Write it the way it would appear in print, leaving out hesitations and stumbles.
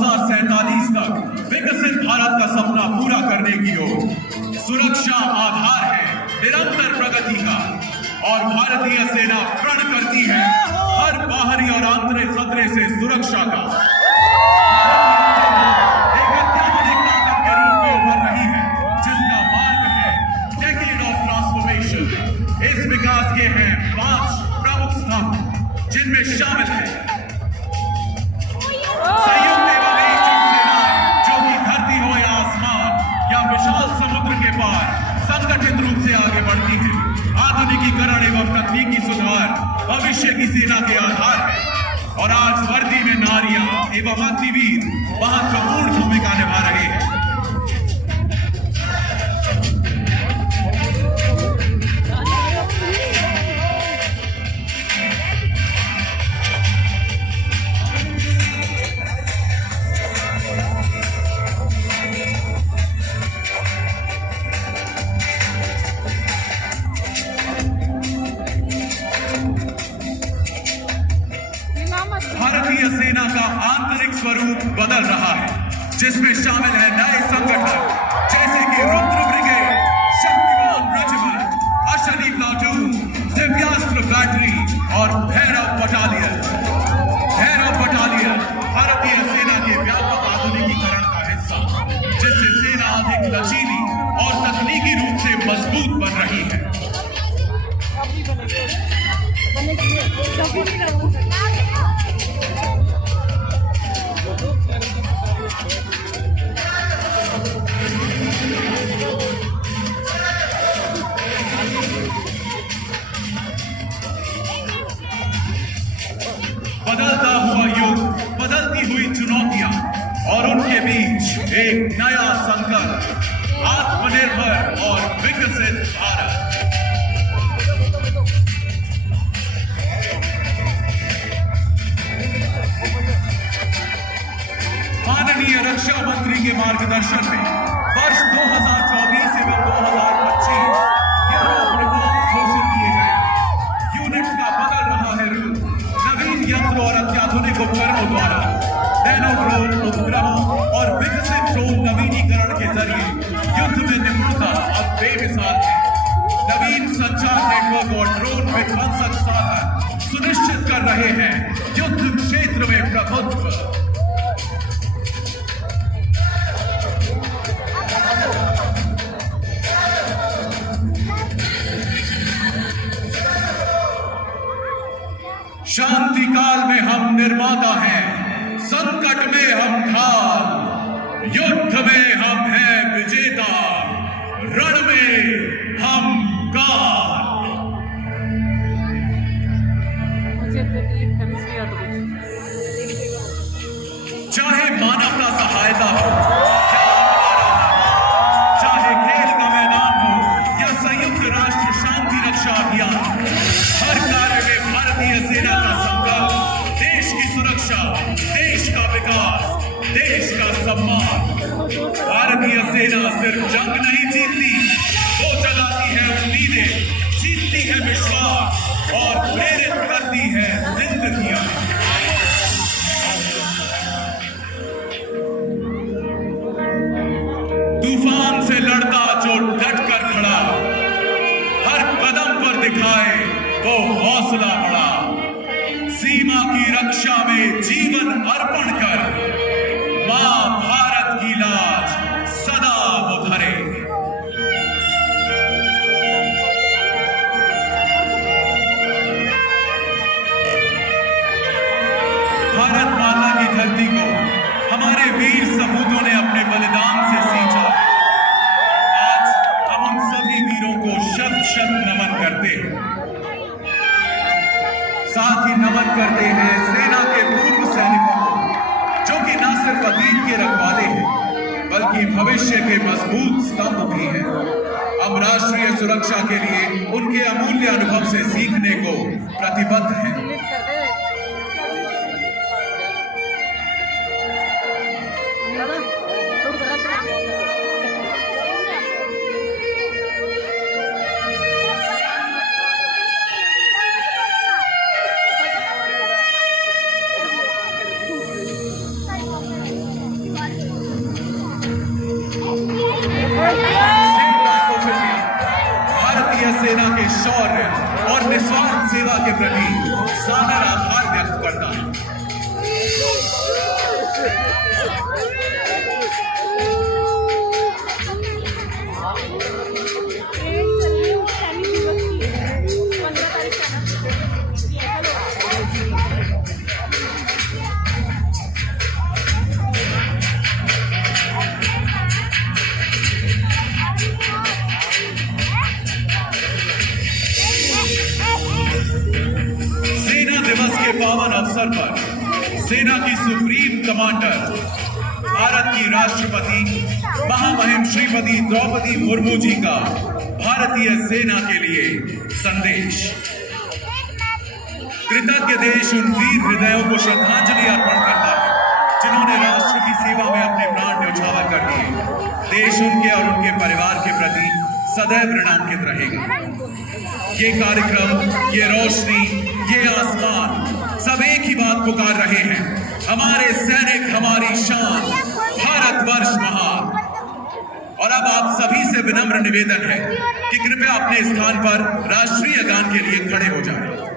2047 तक विकसित भारत का सपना पूरा करने की ओर सुरक्षा आधार है निरंतर प्रगति का। और भारतीय सेना प्रण करती है हर बाहरी और आंतरिक खतरे से सुरक्षा का। एक अत्याधुनिक ताकत के रूप में उभर रही है जिसका मार्ग है डेकेड ऑफ ट्रांसफॉर्मेशन। इस विकास के हैं 5 प्रमुख स्तंभ जिनमें शामिल है संयुक्त एवं एकजुट सेनाएं जो कि धरती हो या आसमान या विशाल समुद्र के पार संगठित रूप से आगे बढ़ती है। आधुनिकीकरण एवं तकनीकी सुधार भविष्य की सेना के आधार है और आज वर्दी में नारियां एवं अग्निवीर महत्वपूर्ण भूमिका निभा रहे हैं। भारतीय सेना का आंतरिक स्वरूप बदल रहा है जिसमें शामिल है नए संगठन जैसे कि Rudra brigade, Shaktimaan regiment, Ashwani platoon, Divyastra battery और भैरव बटालियन। भैरव बटालियन भारतीय सेना के व्यापक आधुनिकीकरण का हिस्सा जिससे सेना अधिक लचीली और तकनीकी रूप से मजबूत बन रही है। बदलता हुआ युग, बदलती हुई चुनौतियां और उनके बीच एक नया संकल्प, आत्मनिर्भर और विकसित भारत। माननीय रक्षा मंत्री के मार्गदर्शन में वर्ष 2024 एवं 2025 घोषित किए गए। यूनिट्स का बदल रहा है रूप। नवीन यंत्र और अत्याधुनिक उपकरणों द्वारा नैनो ड्रोन उपग्रहों और विकसित ड्रोन नवीनीकरण के जरिए युद्ध में निपुणता अब बेमिसाल है। नवीन संचार नेटवर्क और ड्रोन विध्वंसक साधन सुनिश्चित कर रहे हैं युद्ध क्षेत्र में प्रभुत्व। शांति काल में हम निर्माता हैं, संकट में हम ढाल, युद्ध में हम हैं विजेता, रण में हम काल। चाहे मानवता सहायता हो, चाहे खेल का मैदान हो या संयुक्त राष्ट्र शांति रक्षा अभियान, हर कार्य में भारतीय सेना का संकल्प देश की सुरक्षा, देश का विकास, देश का सम्मान। भारतीय सेना सिर्फ जंग नहीं जीतती, वो जगाती है उम्मीदें, जीतती है विश्वास और प्रेरित करती है जिंदगियां। तूफान से लड़ता जो डट कर खड़ा, हर कदम पर दिखाए वो हौसला बढ़ा, सीमा की रक्षा में जीवन अर्पण कर मां भारत की लाज सदा वो धरे। भारत माता की धरती को हमारे वीर सपूतों ने अपने बलिदान से सींचा। आज हम उन सभी वीरों को शत शत नमन करते हैं। साथ ही नमन करते हैं सेना के पूर्व सैनिकों को जो कि न सिर्फ अतीत के रखवाले हैं बल्कि भविष्य के मजबूत स्तंभ भी हैं। हम राष्ट्रीय सुरक्षा के लिए उनके अमूल्य अनुभव से सीखने को प्रतिबद्ध हैं। शौर्य और निस्वार्थ सेवा के प्रति सादर आभार व्यक्त करता है। सेना दिवस के पावन अवसर पर सेना की सुप्रीम कमांडर भारत की राष्ट्रपति महामहिम श्रीमती द्रौपदी मुर्मू जी का भारतीय सेना के लिए संदेश। कृतज्ञ देश उन वीर हृदयों को श्रद्धांजलि अर्पण करता है जिन्होंने राष्ट्र की सेवा में अपने प्राण न्यौछावर कर दिए। देश उनके और उनके परिवार के प्रति सदैव ऋणांकित रहेगा। ये कार्यक्रम, ये रोशनी, ये आसमान सब एक ही बात पुकार रहे हैं, हमारे सैनिक, हमारी शान, भारतवर्ष महान। और अब आप सभी से विनम्र निवेदन है कि कृपया अपने स्थान पर राष्ट्रीय गान के लिए खड़े हो जाएं।